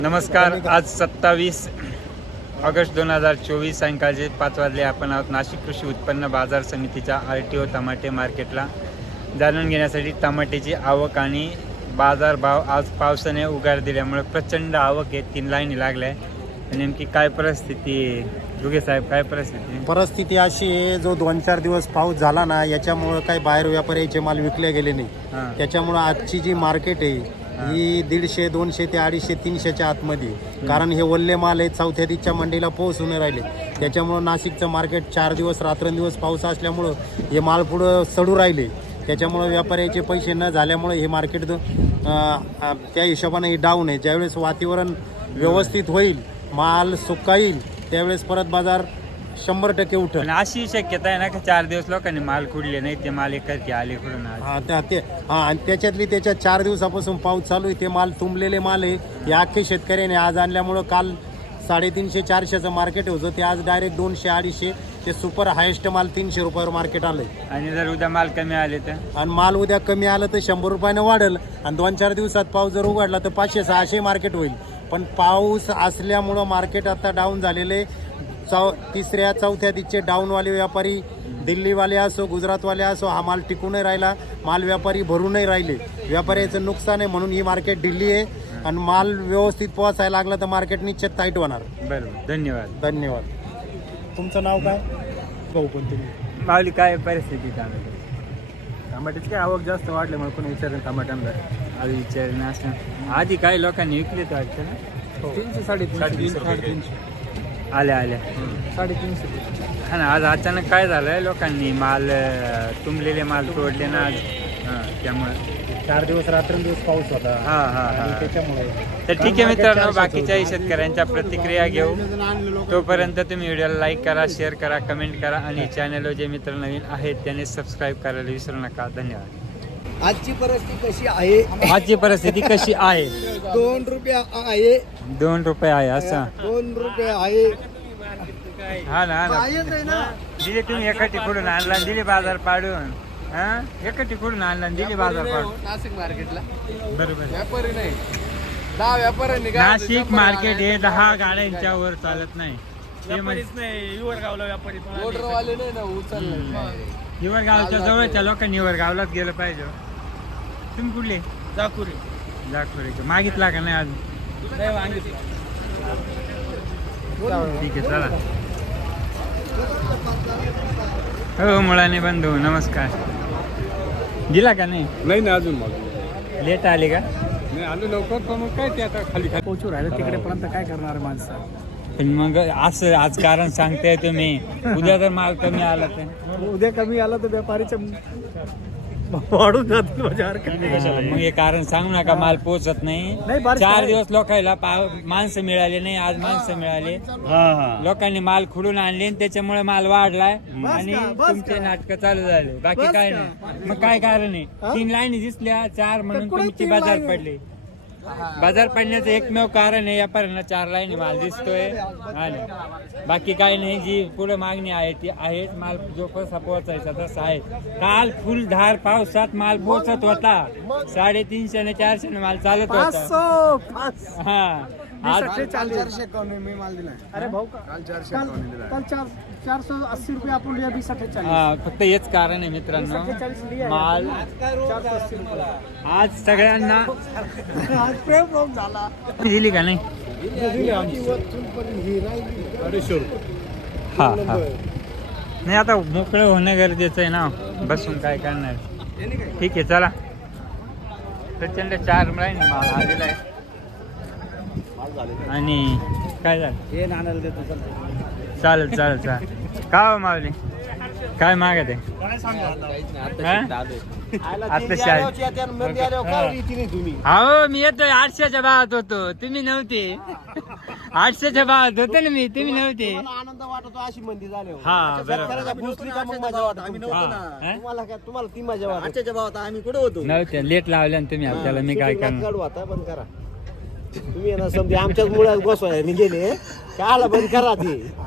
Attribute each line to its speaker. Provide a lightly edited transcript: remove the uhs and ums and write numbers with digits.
Speaker 1: नमस्कार. आज 27 ऑगस्ट 2024 सायंकाळचे 5 वाजले. आपण आहोत नाशिक कृषी उत्पन्न बाजार समितीच्या RTO टमाटे मार्केटला. जाणून घेण्यासाठी टमाट्याची आवक आणि बाजारभाव. आज पावसाने उगार दिल्यामुळे प्रचंड आवक आहे, 3 लाईनी लागल्या आहे. नेमकी काय परिस्थिती आहे दुगे साहेब, काय
Speaker 2: परिस्थिती अशी आहे, जो 2-4 दिवस पाऊस झाला ना, याच्यामुळे काही बाहेर व्यापाऱ्याचे माल विकले गेले नाही. त्याच्यामुळे आजची जी मार्केट आहे ही 150, 200 ते 250, 300च्या आतमध्ये. कारण हे वल्ले माल आहे, चौथ्या दिवशीच्या मंडीला पोहोचून नाही राहिले. त्याच्यामुळं नाशिकचं मार्केट 4 दिवस रात्रंदिवस पाऊस असल्यामुळं हे माल पुढं सडू राहिले. त्याच्यामुळं व्यापाऱ्याचे पैसे न झाल्यामुळे हे मार्केट त्या हिशोबाने हे डाऊन आहे. ज्यावेळेस वातावरण व्यवस्थित होईल, माल सुकाईल, त्यावेळेस परत बाजार 100% उठेल.
Speaker 1: अशी शक्यता आहे ना की 4 दिवस लोकांनी माल खुडले नाही, ते माल एकरकी आले खुडून.
Speaker 2: आणि त्याच्या 4 दिवसापासून पाऊस चालू आहे. ते माल तुंबलेले माल आहे. या अख्खे शेतकऱ्याने आज आणल्यामुळं काल 350-400चं मार्केट होतं, ते आज डायरेक्ट 200-250 ते सुपर हायेस्ट माल 300 रुपयावर मार्केट आलंय.
Speaker 1: आणि जर उद्या माल कमी आले तर,
Speaker 2: आणि माल उद्या कमी आलं तर 100 रुपयानं वाढेल. आणि 2-4 दिवसात पाऊस जर उघडला तर 500-600 मार्केट होईल. पण पाऊस असल्यामुळं मार्केट आता डाऊन झालेलं आहे. 3ऱ्या-4थ्या दिवशी डाऊनवाले व्यापारी, दिल्लीवाले असो, गुजरातवाले असो, हा माल टिकून नाही राहिला. माल व्यापारी भरून नाही राहिले. व्यापाऱ्याचं नुकसान आहे, म्हणून ही मार्केट ढिल्ली आहे. आणि माल व्यवस्थित पोहोचायला लागला तर मार्केट निश्चित टाईट होणार.
Speaker 1: बरोबर. धन्यवाद.
Speaker 2: तुमचं नाव काय?
Speaker 3: भाऊ पण तुम्ही
Speaker 1: माऊली, काय परिस्थिती
Speaker 3: टमाट्याची काय आवक जास्त वाढल्यामुळे कोणी विचारेल टमाट्यांना
Speaker 1: आधी विचारणं असं. आधी काही लोकांनी विकले तर वाटतं ना,
Speaker 3: 300, 350
Speaker 1: आल्या
Speaker 3: 350.
Speaker 1: हा ना. आज अचानक काय झालंय, लोकांनी माल तुंबलेले माल तोडले ना आज. त्यामुळे
Speaker 2: 4 दिवस रात्रंदिवस पाऊस होता.
Speaker 1: हा.
Speaker 2: त्याच्यामुळे
Speaker 1: तर ठीक आहे मित्रांनो, बाकीच्याही शेतकऱ्यांच्या प्रतिक्रिया घेऊ. तोपर्यंत तुम्ही व्हिडिओला लाईक करा, शेअर करा, कमेंट करा. आणि चॅनलवर जे मित्र नवीन आहेत त्यांनी सबस्क्राईब करायला विसरू नका. धन्यवाद.
Speaker 4: आजची परिस्थिती कशी आहे?
Speaker 1: आजची परिस्थिती कशी आहे?
Speaker 4: 2 रुपये आहे.
Speaker 1: 2 रुपये आहे असं.
Speaker 4: 2 रुपये आहे.
Speaker 1: हा ना. दिली तुम्ही एकटी कुठून आणला, दिली बाजार पाडून. एकटी कुठून आणला, दिली बाजार पाडून.
Speaker 4: नाशिक मार्केटला
Speaker 1: बरोबर.
Speaker 4: व्यापारी नाही, 10 व्यापाऱ्यांनी
Speaker 1: नाशिक मार्केट हे 10 गाड्यांच्या वर चालत नाही.
Speaker 4: ऑर्डरवाले नाही ना उचलले.
Speaker 1: हिवरगावच्या जवळच्या लोकांनी हिवरगावलाच गेलं पाहिजे. तुम्ही कुठले? जाकुरीचे. मागितला का नाही आज? ठीक आहे, चला. हो मुळाने बंधू, नमस्कार. दिला का नाही?
Speaker 3: नाही ना, अजून मग
Speaker 1: लेट आले का?
Speaker 3: नाही आलो लवकर, पण मग काय ते आता खाली पोहोचू राहिलं तिकडेपर्यंत काय करणार माणसं.
Speaker 1: पण मग असं आज कारण सांगताय तुम्ही, उद्या जर माल कमी आला तर?
Speaker 3: उद्या कमी आला तर व्यापारीच्या वाढून जातील बाजार.
Speaker 1: मग हे कारण सांगू नका, माल पोहोचत नाही. 4 दिवस लोकांना माणसं मिळाले नाही, आज माणसं मिळाले. लोकांनी माल खुडून आणले आणि त्याच्यामुळे माल वाढलाय आणि तुमचे नाटक चालू झाले. बाकी काय नाही. मग काय कारण आहे? 3 लाईनी दिसल्या, 4 म्हणून तुमची बाजार पडली. बाजार पडण्याचं एकमेव कारण आहे व्यापाऱ्यांना 4 लाईनी माल दिसतोय. आणि बाकी काही नाही. जी पुढे मागणी आहे ती आहे. माल जो कसा पोहोचायचा तसा आहे. काल फुलधार पावसात माल पोहोचत होता. 350 ने 400 ने माल चालत होता. आज
Speaker 4: 450 मी माल दिला.
Speaker 3: अरे भाऊ,
Speaker 4: काल 450
Speaker 3: काल 480 रुपये आपण लिहा, 47.
Speaker 1: फक्त हेच कारण आहे मित्रांनो. माल आज सगळ्यांना
Speaker 3: झाला.
Speaker 1: दिली का नाही? हा. नाही, आता मोकळं होणं गरजेचं आहे ना, बसून काय करणार. ठीक आहे, चला. प्रचंड 4 लाईनी माल आलेला आहे. आणि काय झालं? चालेल. का हो मावली, काय मागत आहे? हो, मी येतोय. 800च्या भावात होतो, तुम्ही नव्हते. 800च्या भावात होतो ना मी, तुम्ही नव्हते.
Speaker 4: आनंद वाटतो अशी मंदी झाली.
Speaker 1: हा, बरोबर.
Speaker 4: तुम्हाला ती मजा वाटत. 800च्या भावात आम्ही कुठे होतो?
Speaker 1: नव्हते, लेट लावल्या ना तुम्ही आपल्याला. मी काय करणार?
Speaker 4: आता बंद करा तुम्ही ना, समजा आमच्याच मुळात बसवाय गेले. काला बंद करा ती.